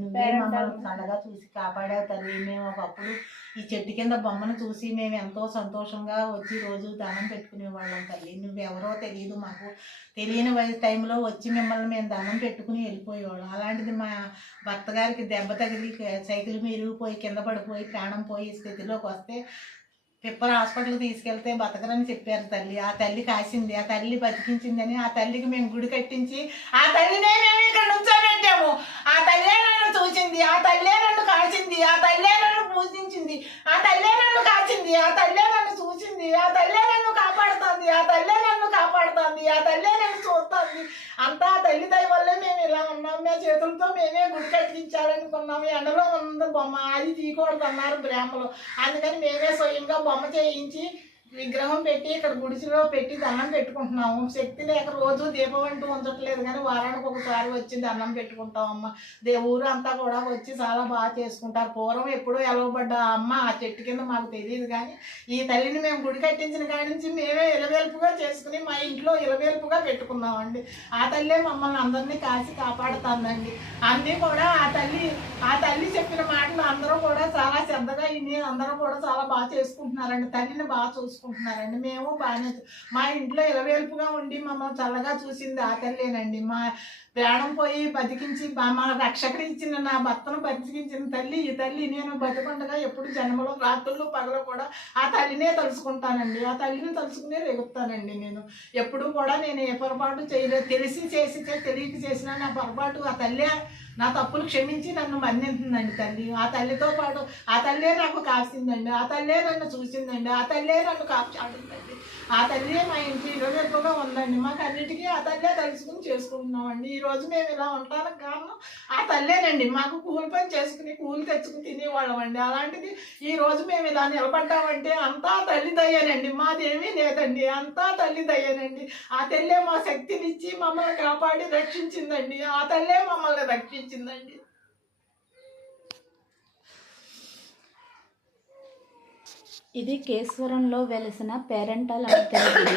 నువ్వే మమ్మల్ని చల్లగా చూసి కాపాడావు తల్లి. మేము ఒకప్పుడు ఈ చెట్టు కింద బొమ్మను చూసి మేము ఎంతో సంతోషంగా వచ్చి రోజు దండం పెట్టుకునేవాళ్ళం తల్లి. నువ్వెవరో తెలియదు, మాకు తెలియని వయసు టైంలో వచ్చి మిమ్మల్ని మేము దండం పెట్టుకుని వెళ్ళిపోయేవాళ్ళం. అలాంటిది మా భర్త గారికి దెబ్బ తగిలి సైకిల్ విరిగిపోయి కింద పడిపోయి ప్రాణం పోయి స్థితిలోకి వస్తే పిప్పల హాస్పిటల్కి తీసుకెళ్తే బతకరని చెప్పారు తల్లి. ఆ తల్లి కాసింది, ఆ తల్లి బతికించిందని ఆ తల్లికి మేము గుడి కట్టించి ఆ తల్లినే మేము ఇక్కడ నుంచోబెట్టాము. ఆ తల్లే నన్ను చూసింది, ఆ తల్లే నన్ను కాసింది, ఆ తల్లే నన్ను పూజించింది, ఆ తల్లే నన్ను కాచింది, ఆ తల్లే నన్ను చూసింది, ఆ తల్లే నన్ను కాపాడుతుంది, ఆ తల్లే నన్ను కాపాడుతుంది, ఆ తల్లే నన్ను చూస్తుంది. అంతా తల్లి దయ వల్లే మేము ఇలా ఉన్నాం. మేము చేతులతో మేమే గుడి కట్టించాలనుకున్నాము. ఎండలో ఉంది బొమ్మ, అది తీయకూడదు అన్నారు బ్రాహ్మలు. అందుకని మేమే స్వయంగా బొమ్మ చేయించి విగ్రహం పెట్టి ఇక్కడ గుడిసిలో పెట్టి దండం పెట్టుకుంటున్నాము. శక్తి లేక రోజు దీపం అంటూ ఉంచట్లేదు, కానీ వారానికి ఒకసారి వచ్చి దండం పెట్టుకుంటామమ్మ. ఊరు అంతా కూడా వచ్చి చాలా బాగా చేసుకుంటారు. పూర్వం ఎప్పుడో ఎలవబడ్డ అమ్మ ఆ చెట్టు కింద మాకు తెలియదు, కానీ ఈ తల్లిని మేము గుడి కట్టించిన కాడి నుంచి మేమే ఇలవేల్పుగా చేసుకుని మా ఇంట్లో ఇలవేల్పుగా పెట్టుకున్నామండి. ఆ తల్లే మమ్మల్ని అందరినీ కాసి కాపాడుతుందండి. అన్నీ కూడా ఆ తల్లి చెప్పిన మాటలు అందరూ కూడా చాలా శ్రద్ధగా విని అందరూ కూడా చాలా బాగా చేసుకుంటున్నారండి. తల్లిని బాగా చూసుకుంటున్నారండి. మేము బాగానే మా ఇంట్లో ఇలవేల్పుగా ఉండి మమ్మల్ని చల్లగా చూసింది ఆ తల్లేనండి. మా ప్రాణం పోయి బతికించి మా రక్షకుడు ఇచ్చిన నా భర్తను బతికించిన తల్లి ఈ తల్లి. నేను బతికుండగా ఎప్పుడు జన్మలో రాత్రులు పగలు కూడా ఆ తల్లినే తలుచుకుంటానండి. ఆ తల్లిని తలుచుకునే రేగుతానండి. నేను ఎప్పుడు కూడా నేను ఏ పొరపాటు చేయలేదు. తెలిసి తెలియక చేసిన నా పొరపాటు ఆ తల్లి నా తప్పులు క్షమించి నన్ను మన్నింటుందండి తల్లి. ఆ తల్లితో పాటు ఆ తల్లే నాకు కాసిందండి, ఆ తల్లే నన్ను చూసిందండి, ఆ తల్లే నన్ను కాపాడిందండి. ఆ తల్లే మా ఇంటి ఇరవైపుగా ఉందండి. మాకు అన్నిటికీ ఆ తల్లే తలుచుకుని చేసుకుంటున్నామండి. ఈరోజు మేము ఇలా ఉండడానికి కారణం ఆ తల్లేనండి. మాకు కూలి పని చేసుకుని కూలి తెచ్చుకుని తినేవాళ్ళం అండి. అలాంటిది ఈరోజు మేము ఇలా నిలబడ్డామంటే అంతా తల్లి దయ్యానండి. మాదేమీ లేదండి, అంతా తల్లి దయ్యానండి. ఆ తల్లే మా శక్తినిచ్చి మమ్మల్ని కాపాడి రక్షించిందండి. ఆ తల్లే మమ్మల్ని రక్షించిందండి. ఇది కేశవరంలో వెలిసిన పేరంటాలమ్మ తల్లి గుడి.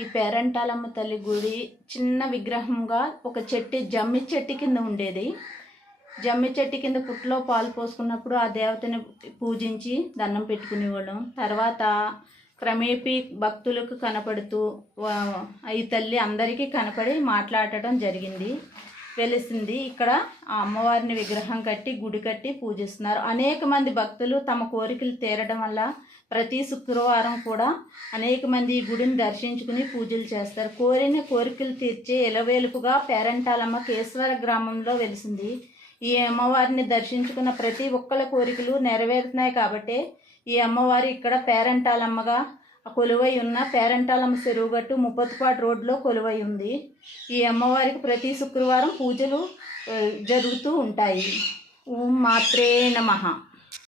ఈ పేరంటాలమ్మ తల్లి గుడి చిన్న విగ్రహంగా ఒక జమ్మి చెట్టు కింద ఉండేది. జమ్మి చెట్టు కింద పుట్లో పాలు పోసుకున్నప్పుడు ఆ దేవతని పూజించి దండం పెట్టుకునేవాళ్ళం. తర్వాత క్రమేపీ భక్తులకు కనపడుతూ ఈ తల్లి అందరికీ కనపడి మాట్లాడటం జరిగింది. వెలిసింది. ఇక్కడ ఆ అమ్మవారిని విగ్రహం కట్టి గుడి కట్టి పూజిస్తున్నారు. అనేక మంది భక్తులు తమ కోరికలు తీరడం వల్ల ప్రతి శుక్రవారం కూడా అనేక మంది ఈ గుడిని దర్శించుకుని పూజలు చేస్తారు. కోరిన కోరికలు తీర్చే ఇలవేలుపుగా పేరంటాలమ్మ కేశవర గ్రామంలో వెలిసింది. ఈ అమ్మవారిని దర్శించుకున్న ప్రతి ఒక్కళ్ళ కోరికలు నెరవేరుతున్నాయి. కాబట్టి ఈ అమ్మవారి ఇక్కడ పేరంటాలమ్మగా కొలువై ఉన్న పేరంటాలమ్మ చెరువుగట్టు ముప్పత్తుపాటు రోడ్లో కొలువై ఉంది. ఈ అమ్మవారికి ప్రతి శుక్రవారం పూజలు జరుగుతూ ఉంటాయి. ఓం మాత్రే నమః.